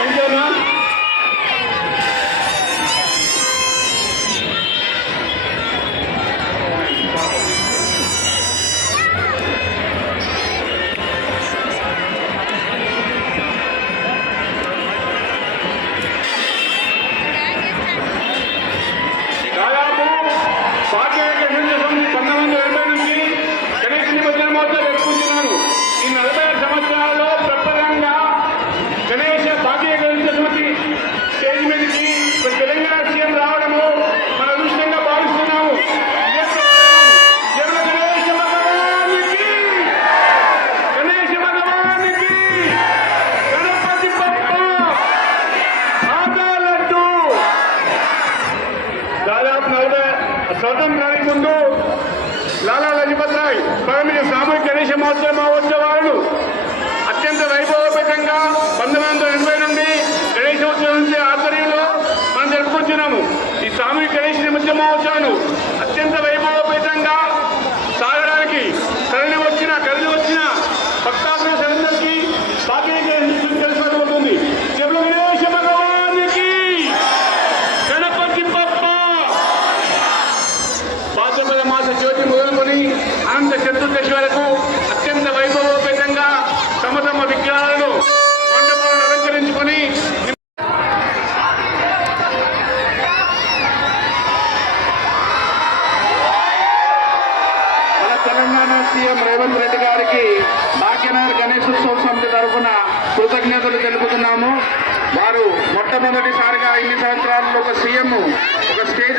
Thank you, man. స్వతంత్రానికి ముందు లాలా లజపత్ రాయ్ ప్రారంభించిన సామూహిక గణేష మహోత్సవ మహోత్సవాలను అత్యంత వైభవపేతంగా పంతొమ్మిది వందల ఎనభై నుండి గణేశోత్సవం నుంచి ఆధ్వర్యంలో మనం జరుపుకుంటున్నాము. ఈ సామూహిక గణేష నిమజ్జన అత్యంత వైభవపేతంగా భాద్రపద జ్యోతి మొదలుకొని అనంత చతుర్దశి వరకు అత్యంత వైభవోపేతంగా తమ తమ విగ్రహాలను మండపాలను అలంకరించుకొని మన తెలంగాణ సీఎం రేవంత్ రెడ్డి గారికి భాగ్యనగర్ గణేశోత్సవ సమితి తరఫున కృతజ్ఞతలు తెలుపుతున్నాము. వారు మొట్టమొదటిసారిగా ఇన్ని సంవత్సరాల్లో ఒక సీఎం ఒక స్టేట్